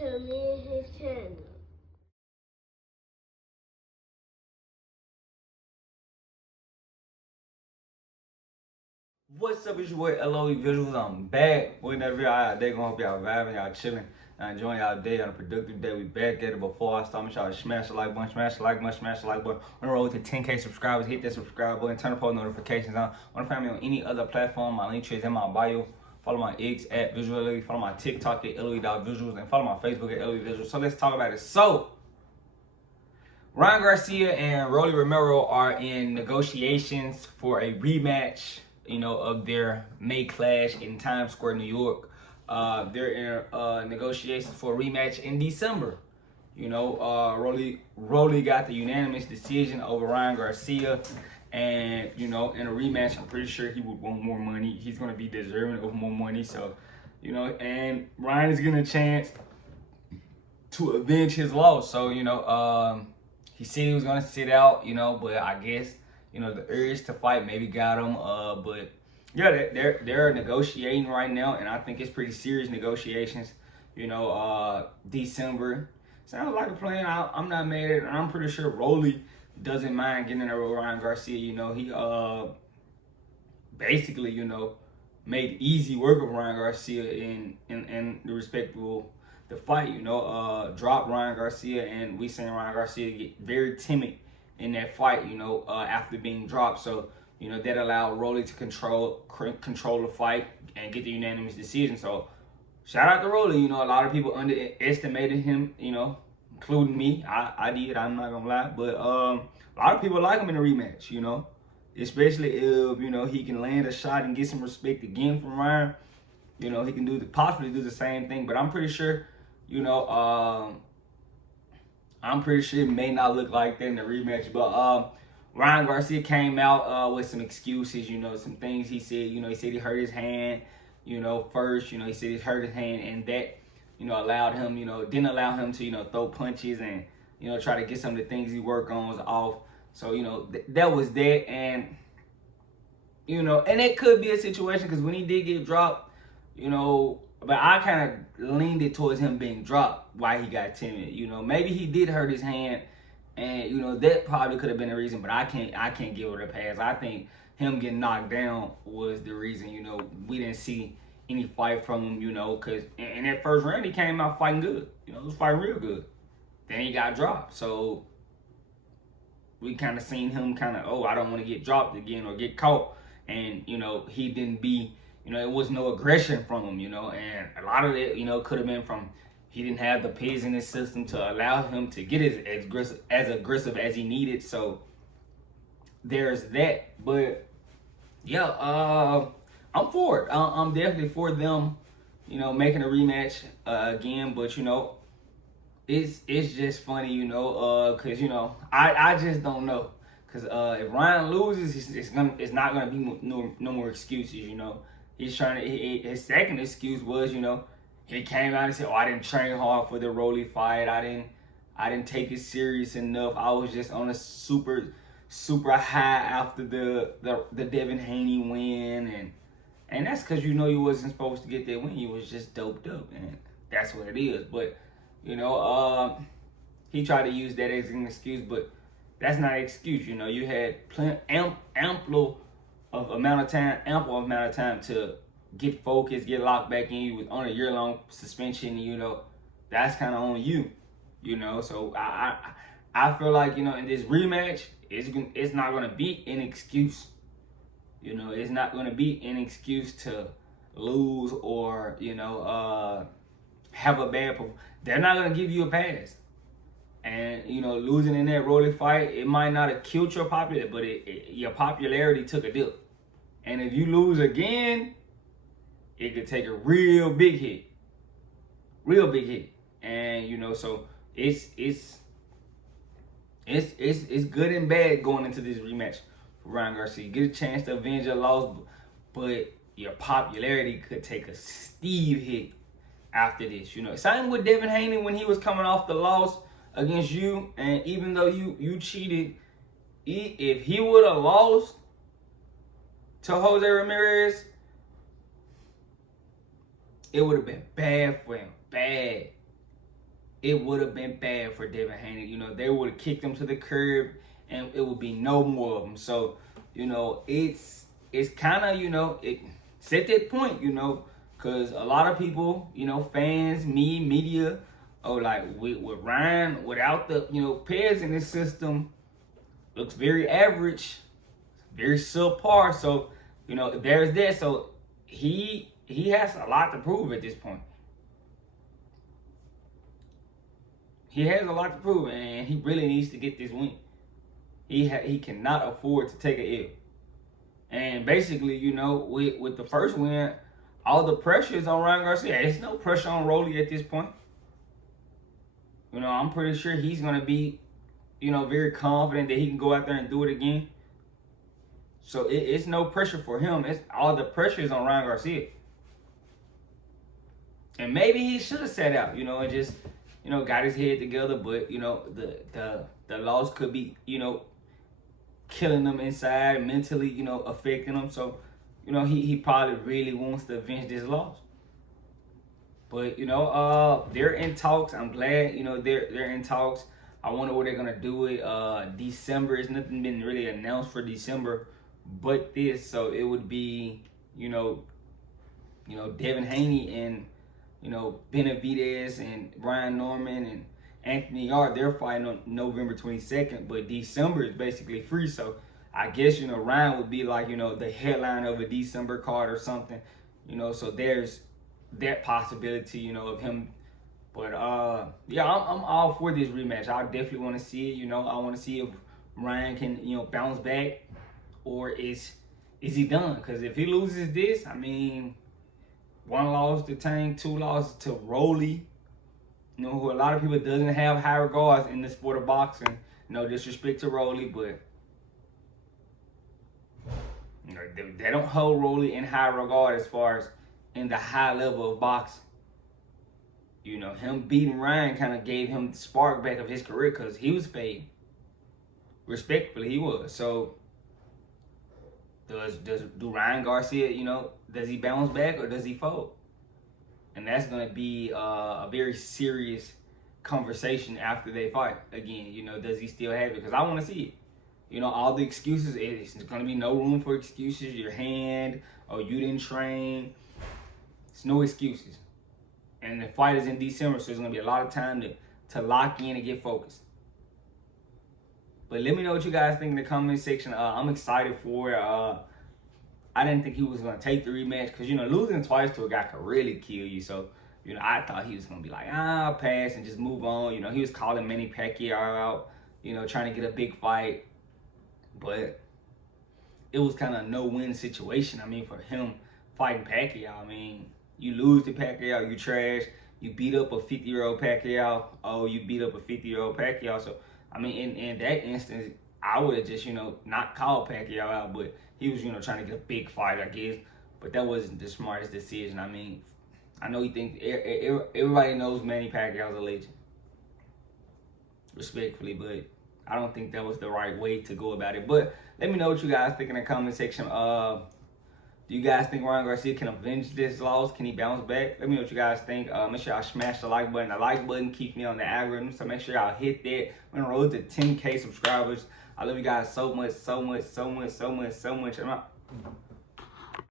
to me and his channel. What's up, it's your boy LOE Visuals. I'm back with another video. Y'all day gonna hope y'all vibing, y'all chilling, and enjoying y'all day on a productive day. We back at it. Before I start, make sure y'all smash the like button, smash the like button, smash the like button. On the road to 10K subscribers, hit that subscribe button, turn the post notifications on. Want to find me on any other platform? My link tree is in my bio. Follow my X at Visual LOE, follow my TikTok at LOE.visuals, and follow my Facebook at LOE Visuals. So let's talk about it. So, Ryan Garcia and Rolly Romero are in negotiations for a rematch, of their May clash in Times Square, New York. They're in negotiations for a rematch in December. Rolly got the unanimous decision over Ryan Garcia. And, in a rematch, I'm pretty sure he would want more money. He's going to be deserving of more money. So, and Ryan is getting a chance to avenge his loss. So, he said he was going to sit out, but I guess, the urge to fight maybe got him. But yeah, they're negotiating right now, and I think it's pretty serious negotiations. December sounds like a plan. I'm not mad at it, and I'm pretty sure Rolly doesn't mind getting there with Ryan Garcia. He basically, made easy work of Ryan Garcia in the respectable the fight. Dropped Ryan Garcia, and we seen Ryan Garcia get very timid in that fight, after being dropped. So, that allowed Rolly to control the fight and get the unanimous decision. So, shout out to Rolly. A lot of people underestimated him, including me. I did, I'm not gonna lie. But a lot of people like him in a rematch, especially if, he can land a shot and get some respect again from Ryan. He can possibly do the same thing. But I'm pretty sure, it may not look like that in the rematch. But Ryan Garcia came out with some excuses, some things he said. He said he hurt his hand, first. He said he hurt his hand, and that, allowed him, didn't allow him to, throw punches and, try to get some of the things he worked on was off. So, that was that. And, and it could be a situation because when he did get dropped, but I kind of leaned it towards him being dropped why he got timid. Maybe he did hurt his hand, and that probably could have been the reason. But I can't give it a pass. I think him getting knocked down was the reason. We didn't see any fight from him. Because in that first round he came out fighting good. He was fighting real good. Then he got dropped. So we kind of seen him I don't want to get dropped again or get caught. And he didn't be. It was no aggression from him, and a lot of it, could have been from he didn't have the pace in his system to allow him to get as aggressive as he needed. So there's that. But yeah, I'm for it. I'm definitely for them, making a rematch again. But it's just funny, because I just don't know. Because if Ryan loses, it's not gonna be no more excuses, He's trying to. His second excuse was, he came out and said, "Oh, I didn't train hard for the Rolly fight. I didn't take it serious enough. I was just on a super high after the Devin Haney win, and that's because you wasn't supposed to get that win. You was just doped up, and that's what it is. But he tried to use that as an excuse, but that's not an excuse. You had ample amount of time to get focused, get locked back in. You was on a year-long suspension. That's kind of on you. So I feel like in this rematch, it's not gonna be an excuse. It's not gonna be an excuse to lose or have a bad performance. They're not gonna give you a pass. And losing in that Rolly fight, it might not have killed your popularity, but your popularity took a dip. And if you lose again, it could take a real big hit. And so it's good and bad going into this rematch for Ryan Garcia. You get a chance to avenge your loss, but your popularity could take a steep hit after this. Same with Devin Haney when he was coming off the loss against you, and even though you cheated, if he would have lost to Jose Ramirez, it would have been bad for him. Bad. it would have been bad for Devin Haney. You know, they would have kicked him to the curb, and it would be no more of them. So, you know, it's kind of, you know, it's at that point, you know, because a lot of people, you know, fans, media, are like, with Ryan, without the, you know, Pez in this system, looks very average, very subpar. So, you know, there's that. So he has a lot to prove at this point. He has a lot to prove, and he really needs to get this win. He cannot afford to take a L. And basically, you know, with the first win, all the pressure is on Ryan Garcia. There's no pressure on Rolly at this point. You know, I'm pretty sure he's gonna be, you know, very confident that he can go out there and do it again. So it's no pressure for him. It's all the pressure is on Ryan Garcia. And maybe he should have sat out, you know, and just, you know, got his head together. But, you know, the loss could be, you know, killing him inside, mentally, you know, affecting him. So, you know, he probably really wants to avenge this loss. But, you know, they're in talks. I'm glad, you know, they're in talks. I wonder what they're gonna do with December. It's nothing been really announced for December, but this. So it would be, you know, Devin Haney and, you know, Benavidez and Brian Norman and Anthony Yard. They're fighting on November 22nd, but December is basically free. So I guess, you know, Ryan would be like, you know, the headline of a December card or something, you know. So there's that possibility, you know, of him. But yeah, I'm all for this rematch. I definitely want to see it. You know, I want to see if Ryan can, you know, bounce back, or is he done? Because if he loses this, I mean, 1 loss to Tank, 2 losses to Rolly, you know, who a lot of people doesn't have high regards in the sport of boxing. No disrespect to Rolly, but you know, they don't hold Rolly in high regard as far as in the high level of boxing. You know, him beating Ryan kind of gave him the spark back of his career, because he was fading. Respectfully, he was. So, do Ryan Garcia, you know, does he bounce back or does he fold? And that's going to be a very serious conversation after they fight. Again, you know, does he still have it? Because I want to see it. You know, all the excuses, it's going to be no room for excuses. Your hand, or you didn't train. It's no excuses. And the fight is in December, so there's going to be a lot of time to lock in and get focused. But let me know what you guys think in the comment section. I'm excited for it. I didn't think he was going to take the rematch, because, you know, losing twice to a guy could really kill you. So, you know, I thought he was going to be like, I'll pass and just move on. You know, he was calling Manny Pacquiao out, you know, trying to get a big fight. But it was kind of a no-win situation. I mean, for him fighting Pacquiao, I mean, you lose to Pacquiao, you trash. You beat up a 50-year-old Pacquiao. Oh, you beat up a 50-year-old Pacquiao. So, I mean, in that instance, I would have just, you know, not called Pacquiao out. But he was, you know, trying to get a big fight, I guess. But that wasn't the smartest decision. I mean, I know you think everybody knows Manny Pacquiao's a legend. Respectfully, but I don't think that was the right way to go about it. But let me know what you guys think in the comment section. Do you guys think Ryan Garcia can avenge this loss? Can he bounce back? Let me know what you guys think. Make sure y'all smash the like button. The like button keeps me on the algorithm, so make sure y'all hit that. We're on the road to 10K subscribers. I love you guys so much, so much, so much, so much, so much. I'm out.